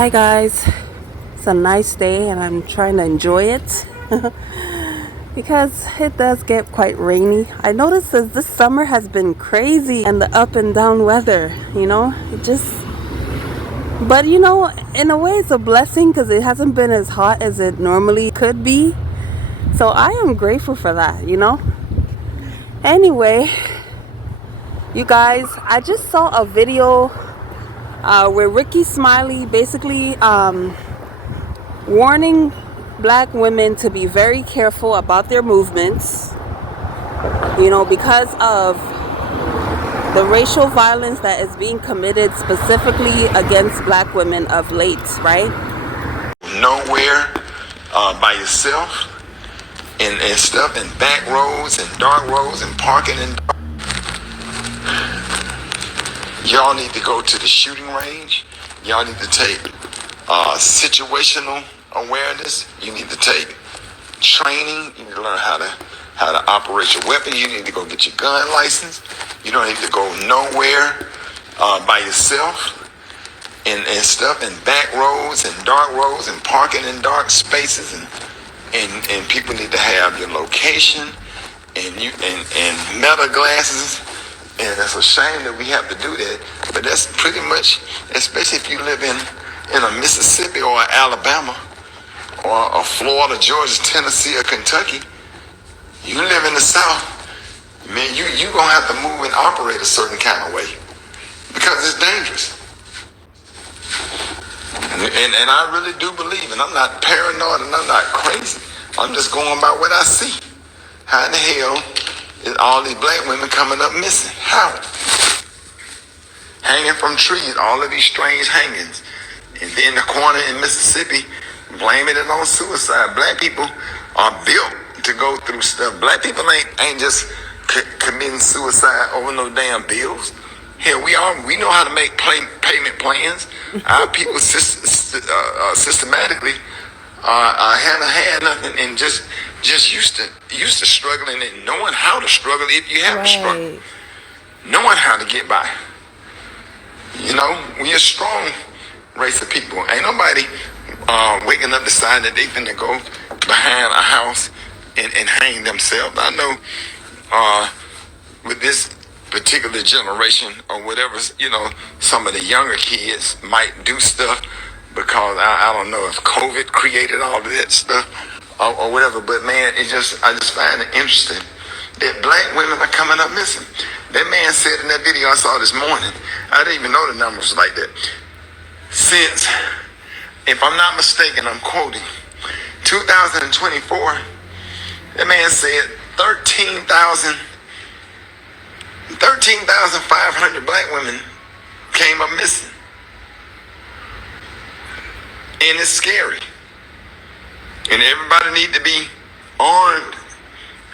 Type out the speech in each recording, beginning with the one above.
Hi guys, it's a nice day and I'm trying to enjoy it because it does get quite rainy. I noticed that this summer has been crazy and the up and down weather, but in a way it's a blessing because it hasn't been as hot as it normally could be. So I am grateful for that. Anyway, you guys, I just saw a video where Ricky Smiley basically warning black women to be very careful about their movements, because of the racial violence that is being committed specifically against black women of late, right? Nowhere by yourself and stuff, and back roads and dark roads and parking and y'all need to go to the shooting range. Y'all need to take situational awareness. You need to take training. You need to learn how to operate your weapon. You need to go get your gun license. You don't need to go nowhere by yourself and stuff, and back roads and dark roads and parking in dark spaces, and people need to have your location and meta glasses. And it's a shame that we have to do that, but that's pretty much, especially if you live in a Mississippi or Alabama or a Florida, Georgia, Tennessee, or Kentucky. You live in the South, man, you gonna have to move and operate a certain kind of way because it's dangerous. And I really do believe, and I'm not paranoid and I'm not crazy. I'm just going by what I see. How in the hell is all these black women coming up missing? How? Hanging from trees, all of these strange hangings. And then the corner in Mississippi, blaming it on suicide. Black people are built to go through stuff. Black people ain't just committing suicide over no damn bills. Hell, we know how to make payment plans. Our people systematically had nothing and just used to struggling and knowing how to struggle if you have to struggle. Knowing how to get by. We're a strong race of people. Ain't nobody waking up deciding that they finna go behind a house and hang themselves. I know with this particular generation or whatever, some of the younger kids might do stuff because I don't know if COVID created all of that stuff or whatever, but man, I just find it interesting that black women are coming up missing. That man said in that video I saw this morning, I didn't even know the numbers like that. Since, if I'm not mistaken, I'm quoting, 2024, that man said 13,500 black women came up missing. And it's scary. And everybody need to be armed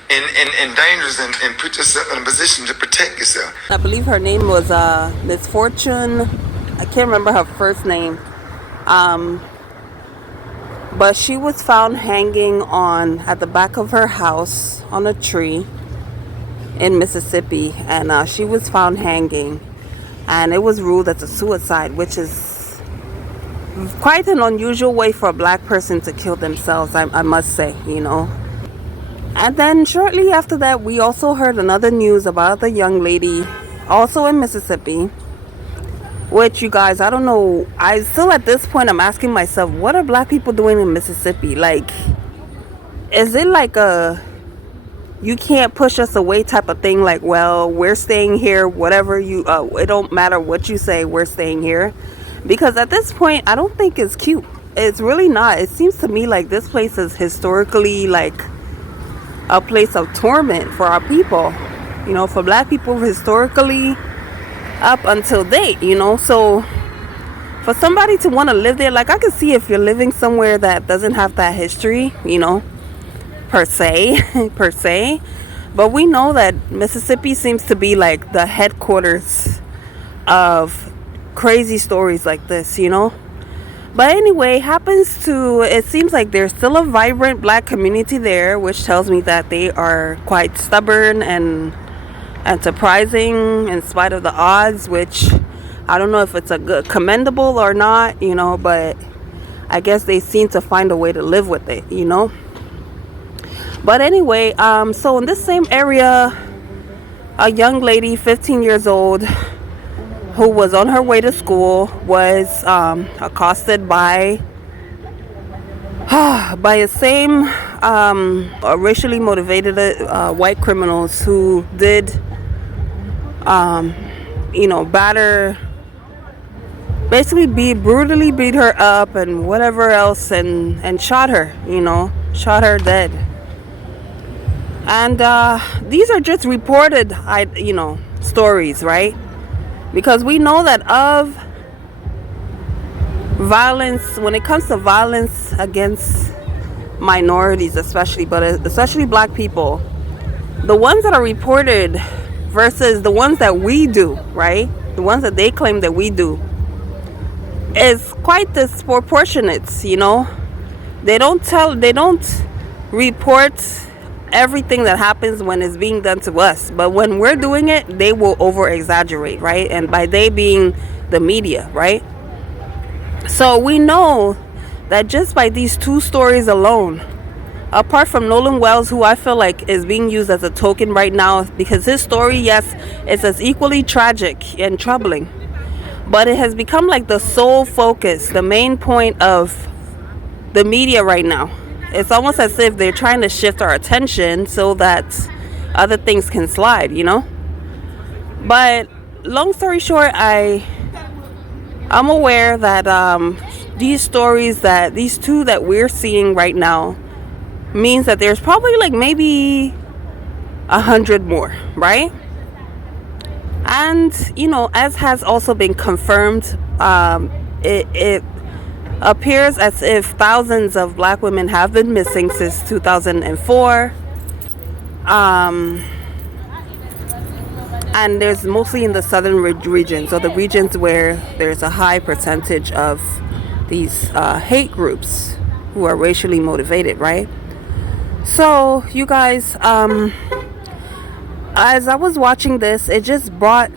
and dangerous and put yourself in a position to protect yourself. I believe her name was Miss Fortune. I can't remember her first name. But she was found hanging at the back of her house on a tree in Mississippi, and she was found hanging, and it was ruled as a suicide, which is quite an unusual way for a black person to kill themselves, I must say. And then shortly after that, we also heard another news about the young lady also in Mississippi, which, you guys, I don't know, I still at this point I'm asking myself, what are black people doing in Mississippi? Like, is it like a you can't push us away type of thing, like, well, we're staying here, whatever it don't matter what you say, we're staying here? Because at this point, I don't think it's cute. It's really not. It seems to me like this place is historically like a place of torment for our people, for black people historically up until date, so for somebody to want to live there, like, I can see if you're living somewhere that doesn't have that history, per se, but we know that Mississippi seems to be like the headquarters of crazy stories like this, But anyway, it seems like there's still a vibrant black community there, which tells me that they are quite stubborn and surprising in spite of the odds, which I don't know if it's a good commendable or not, but I guess they seem to find a way to live with it. But anyway, so in this same area, a young lady, 15 years old, who was on her way to school, was accosted by the same racially motivated white criminals who did, batter, basically brutally beat her up and whatever else, and shot her, dead. And these are just reported, stories, right? Because we know that of violence, when it comes to violence against minorities especially, but especially black people, the ones that are reported versus the ones that we do, right? The ones that they claim that we do is quite disproportionate, They don't report everything that happens when it's being done to us, but when we're doing it, they will over exaggerate, right? And by they being the media, right? So we know that just by these two stories alone, apart from Nolan Wells, who I feel like is being used as a token right now, because his story, yes, is as equally tragic and troubling, but it has become like the sole focus, the main point of the media right now. It's almost as if they're trying to shift our attention so that other things can slide, But long story short, I'm aware that these stories, that these two that we're seeing right now, means that there's probably like maybe 100 more, right? And as has also been confirmed, it appears as if thousands of black women have been missing since 2004. And there's mostly in the southern regions, or the regions where there's a high percentage of these hate groups who are racially motivated, right? So you guys, as I was watching this, it just brought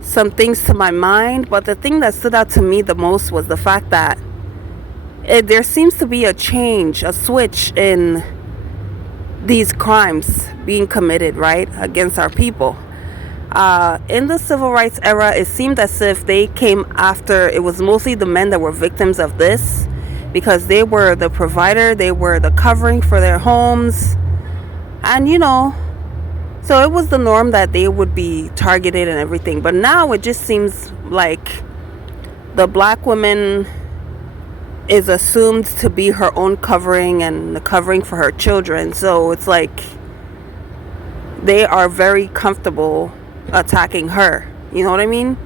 some things to my mind, but the thing that stood out to me the most was the fact that there seems to be a change, a switch in these crimes being committed, right, against our people. In the civil rights era, it seemed as if they came after, it was mostly the men that were victims of this, because they were the provider, they were the covering for their homes, and so it was the norm that they would be targeted and everything. But now it just seems like the black woman is assumed to be her own covering and the covering for her children. So it's like they are very comfortable attacking her. You know what I mean?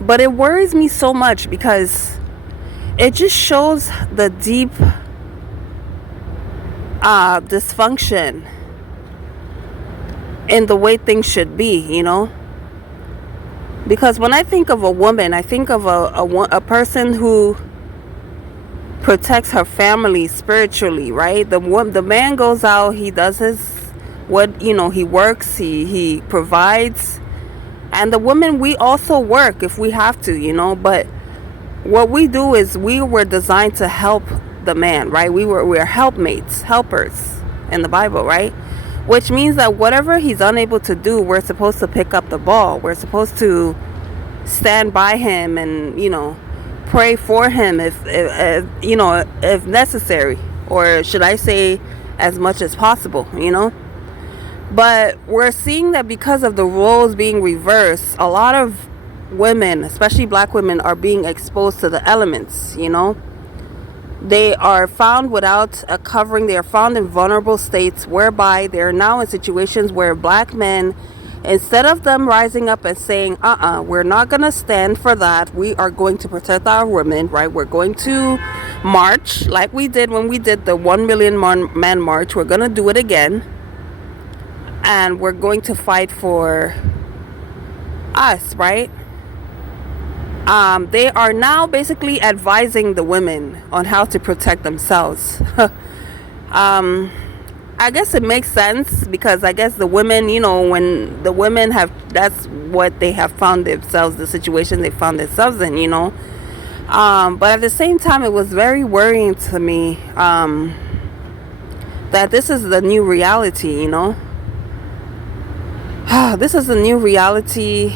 But it worries me so much because it just shows the deep dysfunction in the way things should be, because when I think of a woman, I think of a person who protects her family spiritually, right? The man goes out, he does he works, he provides, and the woman, we also work if we have to, but what we do is we were designed to help the man, right? We're helpmates, helpers in the Bible, right? Which means that whatever he's unable to do, we're supposed to pick up the ball. We're supposed to stand by him and pray for him if necessary, or should I say as much as possible, But we're seeing that because of the roles being reversed, a lot of women, especially black women, are being exposed to the elements, They are found without a covering. They are found in vulnerable states, whereby they're now in situations where black men, instead of them rising up and saying, we're not going to stand for that, we are going to protect our women, right? We're going to march like we did when we did the 1 million man march. We're going to do it again. And we're going to fight for us, right? They are now basically advising the women on how to protect themselves. I guess it makes sense, because I guess the women, when the women have, that's what they have found themselves, the situation they found themselves in, but at the same time, it was very worrying to me, that this is the new reality, this is the new reality.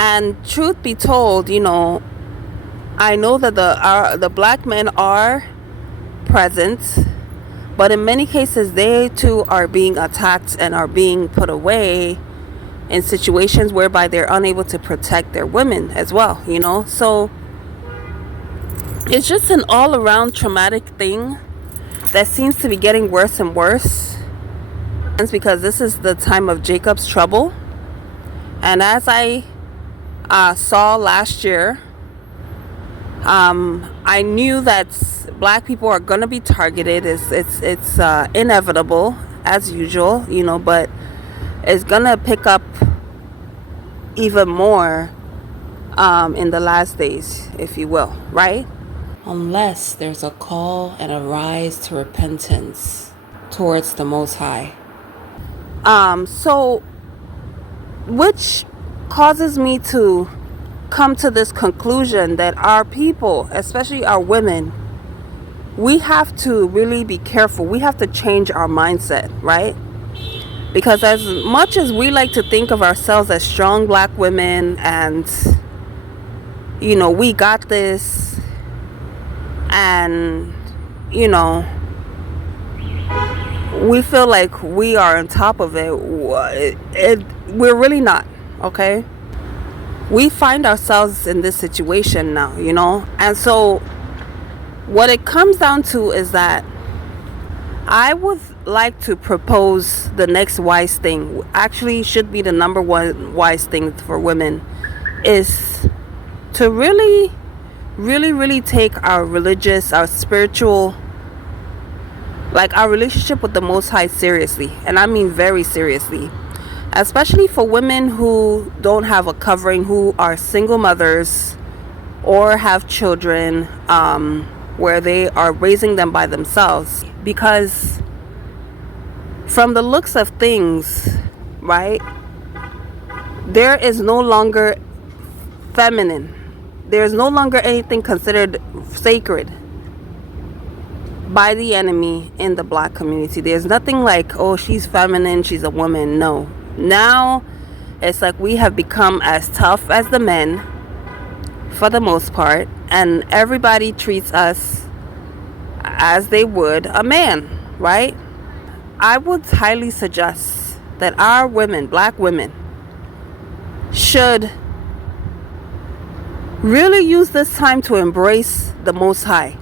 And truth be told, I know that the black men are present, but in many cases they too are being attacked and are being put away in situations whereby they're unable to protect their women as well, So it's just an all-around traumatic thing that seems to be getting worse and worse. It's because this is the time of Jacob's trouble. And as I saw last year, I knew that black people are going to be targeted. It's inevitable, as usual, but it's going to pick up even more in the last days, if you will, right? Unless there's a call and a rise to repentance towards the Most High. So, which causes me to come to this conclusion that our people, especially our women, we have to really be careful. We have to change our mindset, right? Because as much as we like to think of ourselves as strong black women and, we got this, and, we feel like we are on top of it, we're really not, okay? We find ourselves in this situation now, and so what it comes down to is that I would like to propose the next wise thing, actually should be the number one wise thing for women, is to really, really, really take our religious, our spiritual, like our relationship with the Most High seriously. And I mean very seriously. Especially for women who don't have a covering, who are single mothers or have children where they are raising them by themselves. Because from the looks of things, right, there is no longer feminine. There's no longer anything considered sacred by the enemy in the black community. There's nothing like, oh, she's feminine, she's a woman. No. Now it's like we have become as tough as the men for the most part, and everybody treats us as they would a man, right? I would highly suggest that our women, black women, should really use this time to embrace the Most High.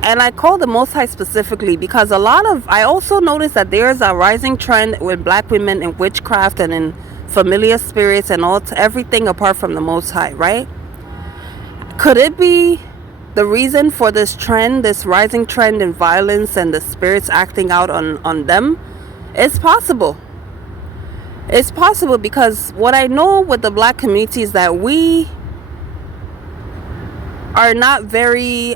And I call the Most High specifically because I also noticed that there's a rising trend with black women in witchcraft and in familiar spirits and everything apart from the Most High, right? Could it be the reason for this trend, this rising trend in violence and the spirits acting out on them? It's possible. It's possible because what I know with the black community is that we are not very...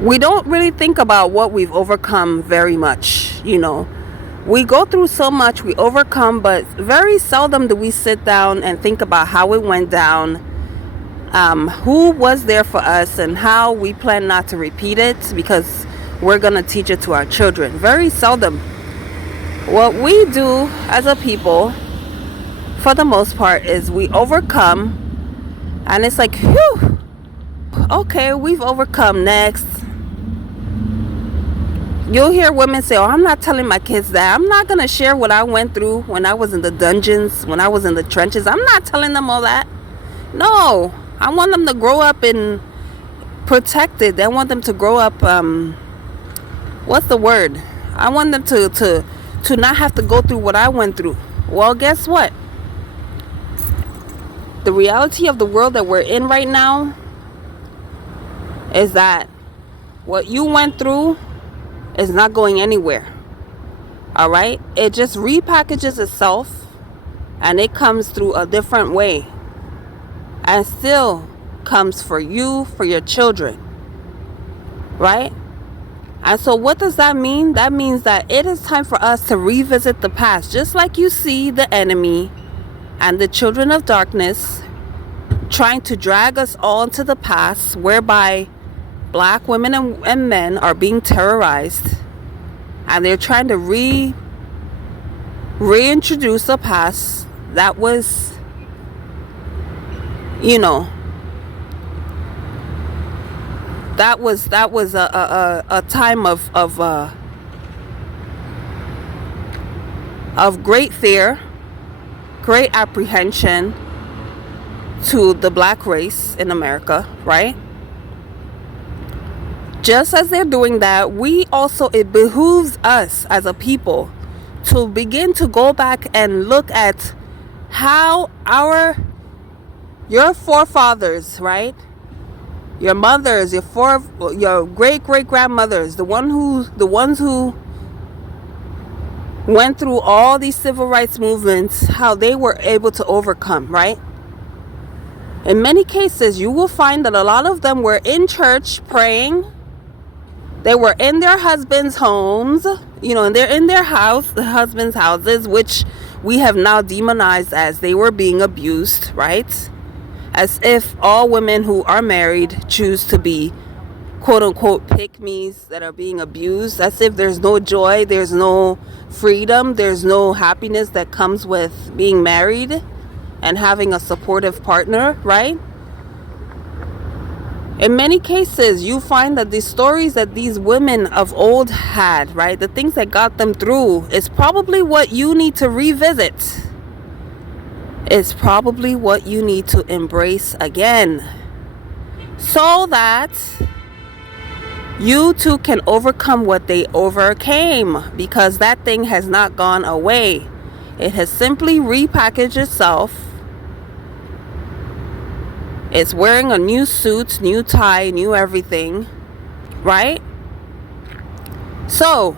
we don't really think about what we've overcome very much, We go through so much, we overcome, but very seldom do we sit down and think about how it went down, who was there for us, and how we plan not to repeat it because we're going to teach it to our children. Very seldom. What we do as a people, for the most part, is we overcome, and it's like, whew, okay, we've overcome. Next. You'll hear women say, oh, I'm not telling my kids that. I'm not going to share what I went through when I was in the dungeons, when I was in the trenches. I'm not telling them all that. No, I want them to grow up and protected. I want them to grow up, what's the word? I want them to not have to go through what I went through. Well, guess what? The reality of the world that we're in right now is that what you went through is not going anywhere. All right? It just repackages itself and it comes through a different way. and still comes for you, for your children, right? And so what does that mean? That means that it is time for us to revisit the past, just like you see the enemy and the children of darkness trying to drag us all into the past, whereby black women and men are being terrorized, and they're trying to reintroduce a past that was, that was a time of great fear, great apprehension to the black race in America, right? Just as they're doing that, it behooves us as a people to begin to go back and look at how your forefathers, right? Your mothers, your great grandmothers, the ones who went through all these civil rights movements, how they were able to overcome, right? In many cases, you will find that a lot of them were in church praying. They were in their husbands' homes, and they're in their the husbands' houses, which we have now demonized as they were being abused, right? As if all women who are married choose to be quote unquote pick-me's that are being abused, as if there's no joy, there's no freedom, there's no happiness that comes with being married and having a supportive partner, right? In many cases, you find that the stories that these women of old had, right, the things that got them through, is probably what you need to revisit. It's probably what you need to embrace again, so that you too can overcome what they overcame, because that thing has not gone away. It has simply repackaged itself. It's wearing a new suit, new tie, new everything, right? So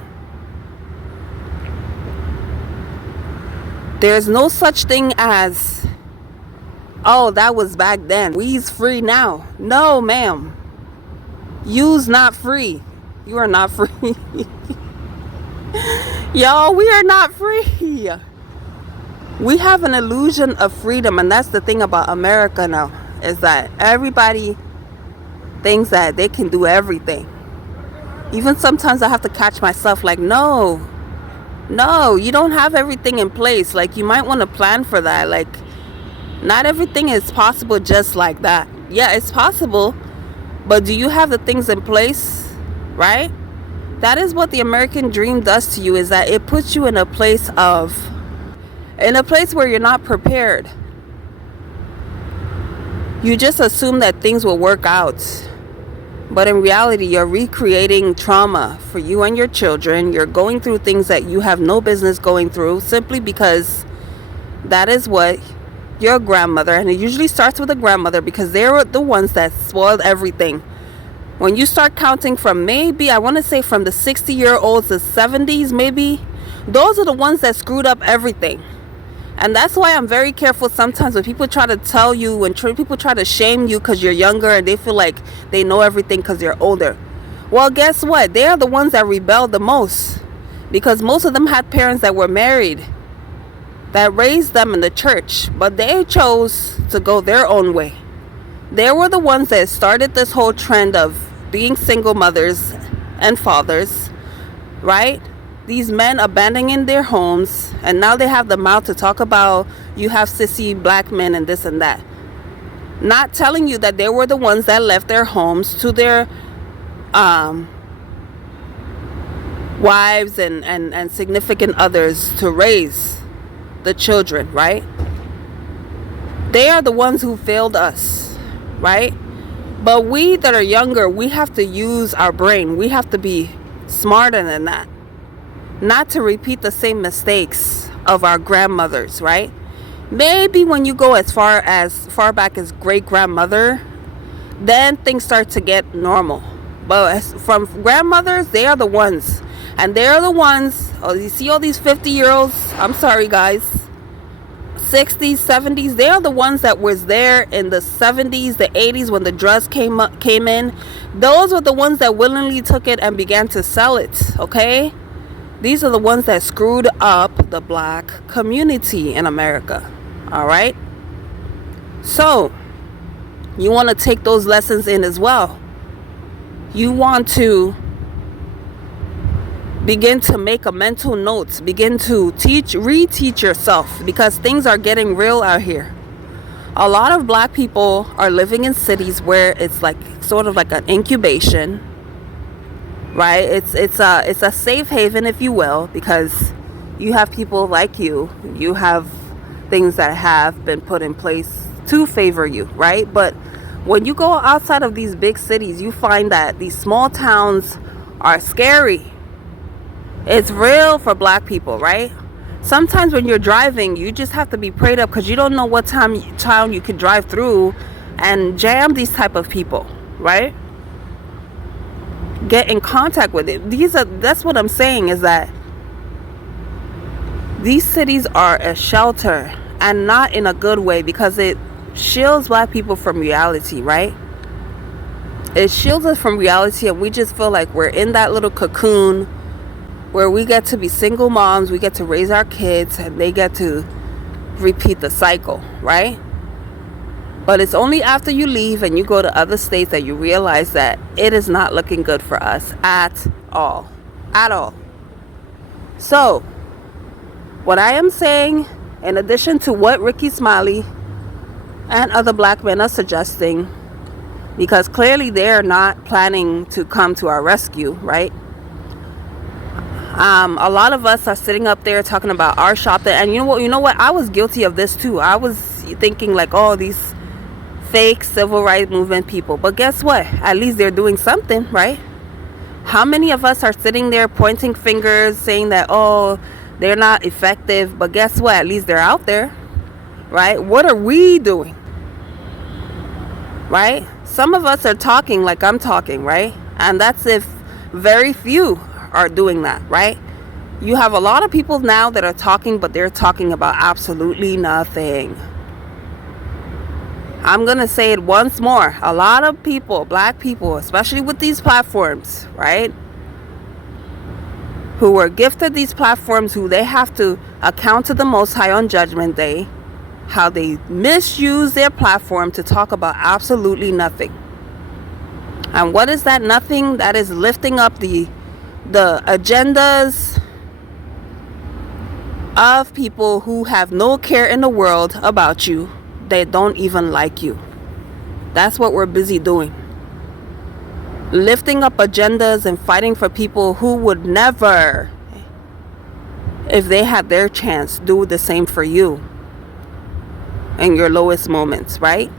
there's no such thing as, oh, that was back then, we's free now. No, ma'am. You's not free. You are not free. Y'all, we are not free. We have an illusion of freedom, and that's the thing about America now, is that everybody thinks that they can do everything. Even sometimes I have to catch myself like, no, you don't have everything in place. Like, you might want to plan for that. Like, not everything is possible just like that. Yeah, it's possible, but do you have the things in place, right? That is what the American dream does to you, is that it puts you in a place where you're not prepared. You just assume that things will work out. But in reality, you're recreating trauma for you and your children. You're going through things that you have no business going through, simply because that is what your grandmother, and it usually starts with a grandmother, because they're the ones that spoiled everything. When you start counting from maybe, I want to say from the 60-year-olds, the 70s maybe, those are the ones that screwed up everything. And that's why I'm very careful sometimes when people try to tell you, when people try to shame you because you're younger and they feel like they know everything because you're older. Well, guess what? They are the ones that rebelled the most, because most of them had parents that were married, that raised them in the church, but they chose to go their own way. They were the ones that started this whole trend of being single mothers and fathers, right? These men abandoning their homes, and now they have the mouth to talk about you have sissy black men and this and that. Not telling you that they were the ones that left their homes to their wives and significant others to raise the children, right? They are the ones who failed us, right? But we that are younger, we have to use our brain. We have to be smarter than that. Not to repeat the same mistakes of our grandmothers, right? Maybe when you go as far back as great grandmother, then things start to get normal. But from grandmothers, they are the ones. And they're the ones, you see all these 50-year-olds, I'm sorry guys, 60s, 70s. They are the ones that was there in the 70s, the 80s when the drugs came in. Those were the ones that willingly took it and began to sell it, okay? These are the ones that screwed up the black community in America, all right? So, you want to take those lessons in as well. You want to begin to make a mental note, begin to reteach yourself, because things are getting real out here. A lot of black people are living in cities where it's like sort of like an incubation, right? It's a safe haven, if you will, because you have people like you have things that have been put in place to favor you, right? But when you go outside of these big cities, you find that these small towns are scary. It's real for black people, right? Sometimes when you're driving, you just have to be prayed up, because you don't know what town you could drive through and jam these type of people, right? Get in contact with it. That's what I'm saying, is that these cities are a shelter, and not in a good way, because it shields black people from reality, right? It shields us from reality, and we just feel like we're in that little cocoon where we get to be single moms, we get to raise our kids, and they get to repeat the cycle, right? But it's only after you leave and you go to other states that you realize that it is not looking good for us at all. At all. So, what I am saying, in addition to what Ricky Smiley and other black men are suggesting, because clearly they're not planning to come to our rescue, right? A lot of us are sitting up there talking about our shopping, and you know what? I was guilty of this too. I was thinking like, oh, these fake civil rights movement people. But guess what? At least they're doing something, right? How many of us are sitting there pointing fingers, saying that, oh, they're not effective? But guess what? At least they're out there, right? What are we doing, right? Some of us are talking like I'm talking, right? And that's if very few are doing that, right? You have a lot of people now that are talking, but they're talking about absolutely nothing. I'm gonna say it once more. A lot of people, black people, especially with these platforms, right, who were gifted these platforms, who they have to account to the Most High on Judgment Day, how they misuse their platform to talk about absolutely nothing. And what is that nothing? That is lifting up the agendas of people who have no care in the world about you. They don't even like you. That's what we're busy doing. Lifting up agendas and fighting for people who would never, if they had their chance, do the same for you in your lowest moments, right?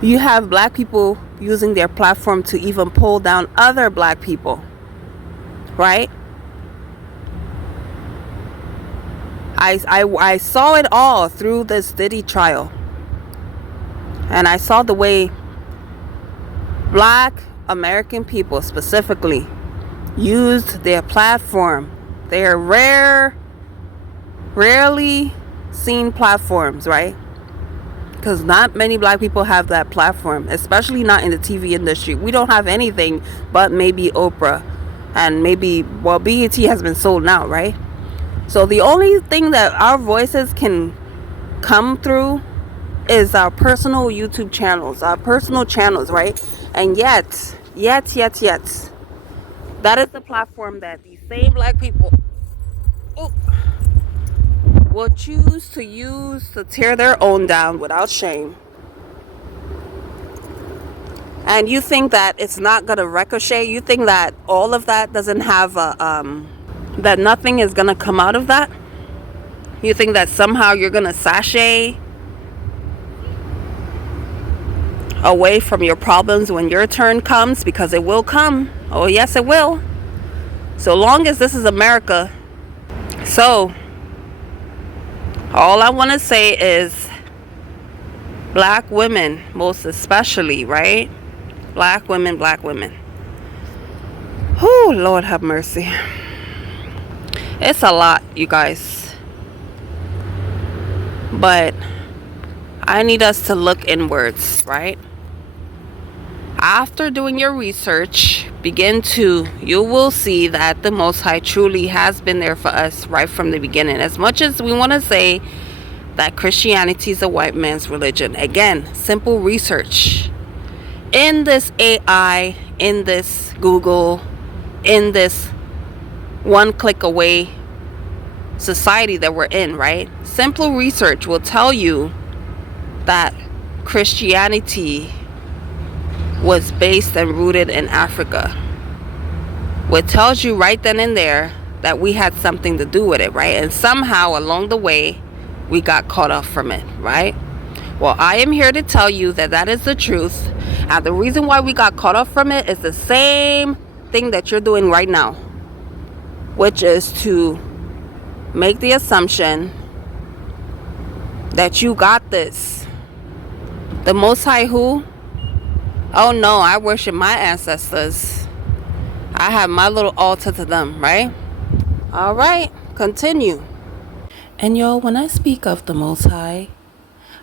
You have black people using their platform to even pull down other black people, right? I saw it all through this Diddy trial. And I saw the way black American people specifically used their platform. They are rarely seen platforms, right? Because not many black people have that platform, especially not in the TV industry. We don't have anything but maybe Oprah, and maybe, well, BET has been sold now, right? So the only thing that our voices can come through is our personal YouTube channels, our personal channels, right? And yet, that is the platform that these same black people will choose to use to tear their own down without shame. And you think that it's not going to ricochet? You think that all of that doesn't have that nothing is going to come out of that? You think that somehow you're going to sashay away from your problems when your turn comes? Because it will come. Oh, yes, it will. So long as this is America. So, all I want to say is, black women, most especially, right? Black women. Oh, Lord have mercy. It's a lot, you guys. But I need us to look inwards, right? After doing your research, you will see that the Most High truly has been there for us right from the beginning. As much as we want to say that Christianity is a white man's religion, again, simple research. In this AI, in this Google, in this one click away society that we're in, right? Simple research will tell you that Christianity was based and rooted in Africa. What tells you right then and there that we had something to do with it, right? And somehow along the way, we got caught off from it, right? Well, I am here to tell you that that is the truth. And the reason why we got caught off from it is the same thing that you're doing right now, which is to make the assumption that you got this. The Most High who? Oh no, I worship my ancestors. I have my little altar to them, right? All right, continue. And y'all, when I speak of the Most High,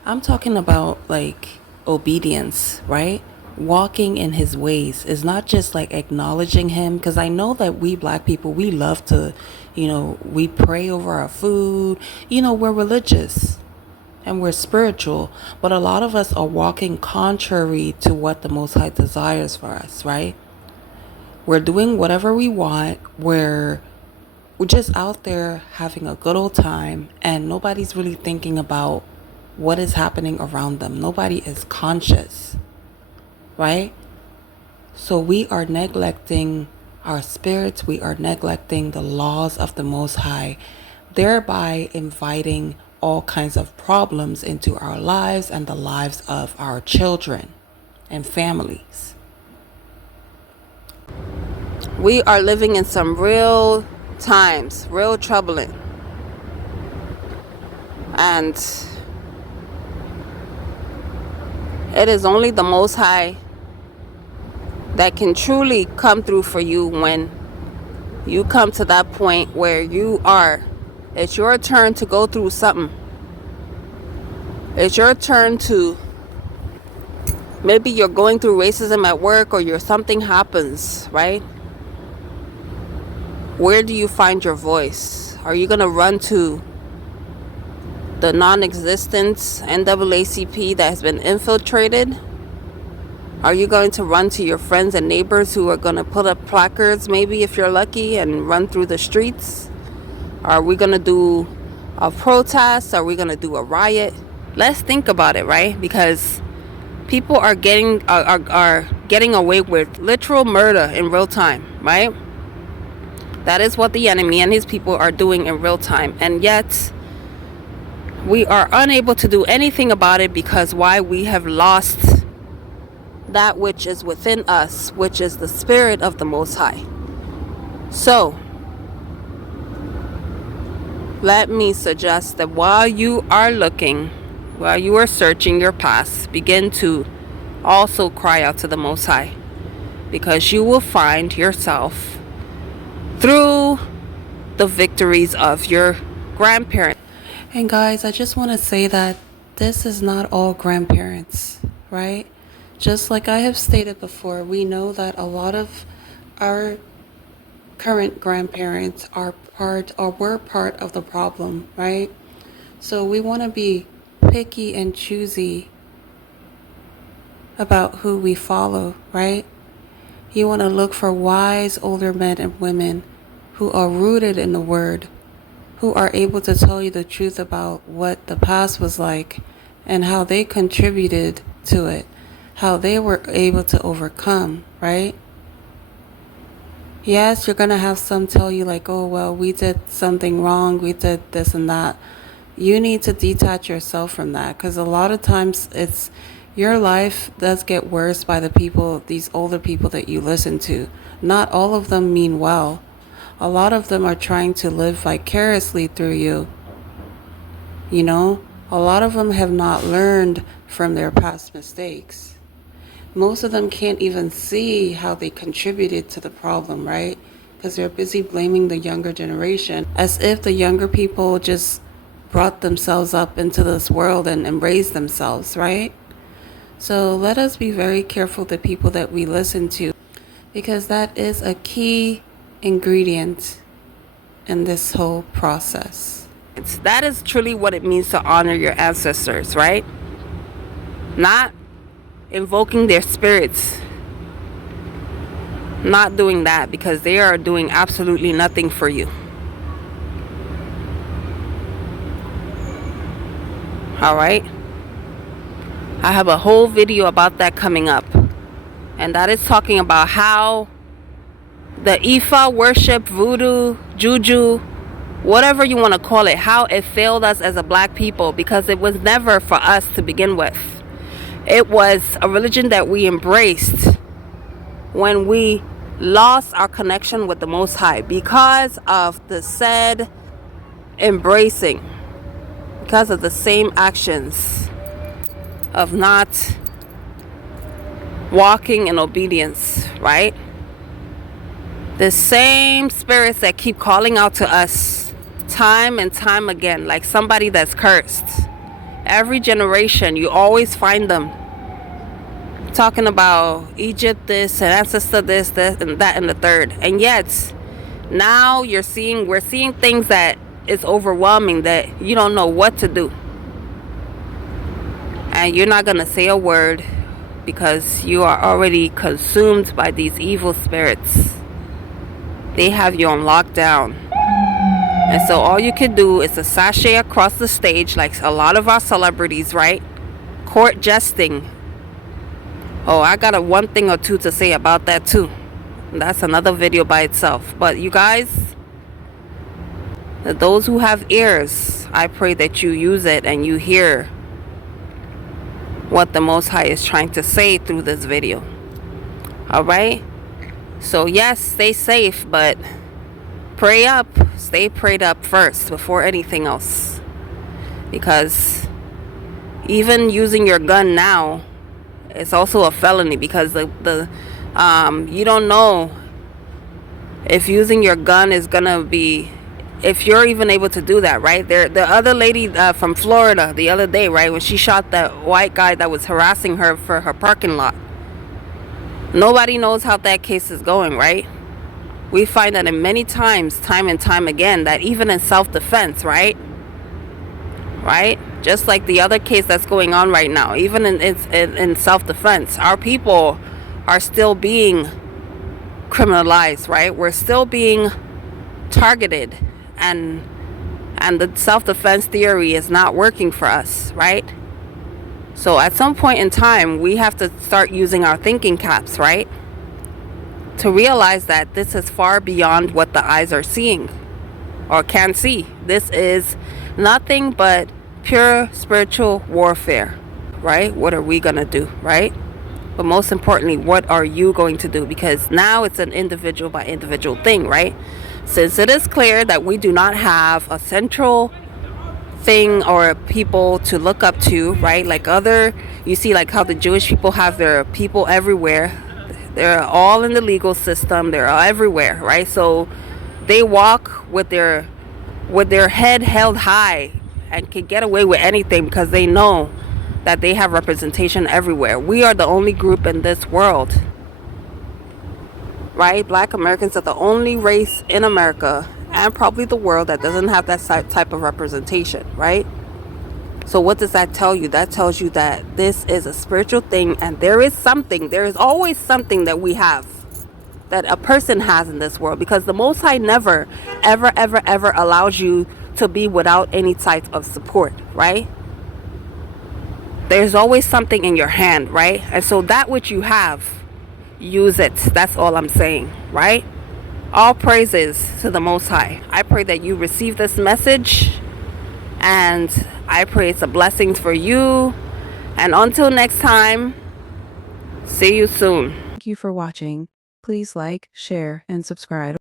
I'm talking about like obedience, right? Walking in his ways is not just like acknowledging him, because I know that we black people, we love to, we pray over our food, we're religious and we're spiritual, but a lot of us are walking contrary to what the Most High desires for us, right? We're doing whatever we want. We're just out there having a good old time, and nobody's really thinking about what is happening around them. Nobody is conscious, right? So we are neglecting our spirits. We are neglecting the laws of the Most High, thereby inviting all kinds of problems into our lives and the lives of our children and families. We are living in some real times, real troubling. And it is only the Most High that can truly come through for you when you come to that point where it's your turn to go through something. It's your turn to, maybe you're going through racism at work, or something happens, right? Where do you find your voice? Are you going to run to the non-existent NAACP that has been infiltrated? Are you going to run to your friends and neighbors who are going to put up placards, maybe if you're lucky, and run through the streets? Are we going to do a protest? Are we going to do a riot? Let's think about it, right? Because people are getting away with literal murder in real time, right? That is what the enemy and his people are doing in real time. And yet, we are unable to do anything about it because why? We have lost that which is within us, which is the Spirit of the Most High. So, let me suggest that while you are searching your past, begin to also cry out to the Most High, because you will find yourself through the victories of your grandparents. And guys, I just want to say that this is not all grandparents, right? Just like I have stated before, we know that a lot of our current grandparents were part of the problem, right? So we want to be picky and choosy about who we follow, right? You want to look for wise older men and women who are rooted in the Word, who are able to tell you the truth about what the past was like and how they contributed to it, how they were able to overcome, right? Yes, you're going to have some tell you like, oh, well, we did something wrong, we did this and that. You need to detach yourself from that, because a lot of times your life does get worse by these older people that you listen to. Not all of them mean well. A lot of them are trying to live vicariously through you. A lot of them have not learned from their past mistakes. Most of them can't even see how they contributed to the problem, right? Because they're busy blaming the younger generation, as if the younger people just brought themselves up into this world and raised themselves, right? So let us be very careful the people that we listen to, because that is a key ingredient in this whole process. That is truly what it means to honor your ancestors, right? Not invoking their spirits. Not doing that, because they are doing absolutely nothing for you. All right? I have a whole video about that coming up. And that is talking about how the Ifa worship, voodoo, juju, whatever you want to call it, how it failed us as a black people, because it was never for us to begin with. It was a religion that we embraced when we lost our connection with the Most High, because of the said embracing, because of the same actions of not walking in obedience, right? The same spirits that keep calling out to us time and time again, like somebody that's cursed. Every generation, you always find them talking about Egypt this and ancestor this and that and the third. And yet, now we're seeing things that is overwhelming, that you don't know what to do. And you're not going to say a word, because you are already consumed by these evil spirits. They have you on lockdown. And so all you can do is to sashay across the stage like a lot of our celebrities, right? Court jesting. Oh, I got one thing or two to say about that too. That's another video by itself. But you guys, those who have ears, I pray that you use it and you hear what the Most High is trying to say through this video. All right? So yes, stay safe, but pray up. Stay prayed up first before anything else. Because even using your gun now, it's also a felony, because you don't know if using your gun is gonna be, if you're even able to do that, right? The other lady from Florida the other day, right, when she shot that white guy that was harassing her for her parking lot. Nobody knows how that case is going, right? We find that in many times, time and time again, that even in self-defense, right? Right? Just like the other case that's going on right now, even in self-defense, our people are still being criminalized, right? We're still being targeted, and the self-defense theory is not working for us, right? So at some point in time, we have to start using our thinking caps, right? To realize that this is far beyond what the eyes are seeing or can see. This is nothing but pure spiritual warfare, right? What are we going to do, right? But most importantly, what are you going to do? Because now it's an individual by individual thing, right? Since it is clear that we do not have a central thing or people to look up to, right? Like you see like how the Jewish people have their people everywhere. They're all in the legal system. They're all everywhere, right? So they walk with their head held high and can get away with anything, because they know that they have representation everywhere. We are the only group in this world, right? Black Americans are the only race in America and probably the world that doesn't have that type of representation, right? So what does that tell you? That tells you that this is a spiritual thing, and there is always something that we have, that a person has in this world, because the Most High never, ever, ever, ever allows you to be without any type of support, right? There's always something in your hand, right? And so that which you have, use it. That's all I'm saying, right? All praises to the Most High. I pray that you receive this message, and I pray it's a blessing for you. And until next time, see you soon. Thank you for watching. Please like, share, and subscribe.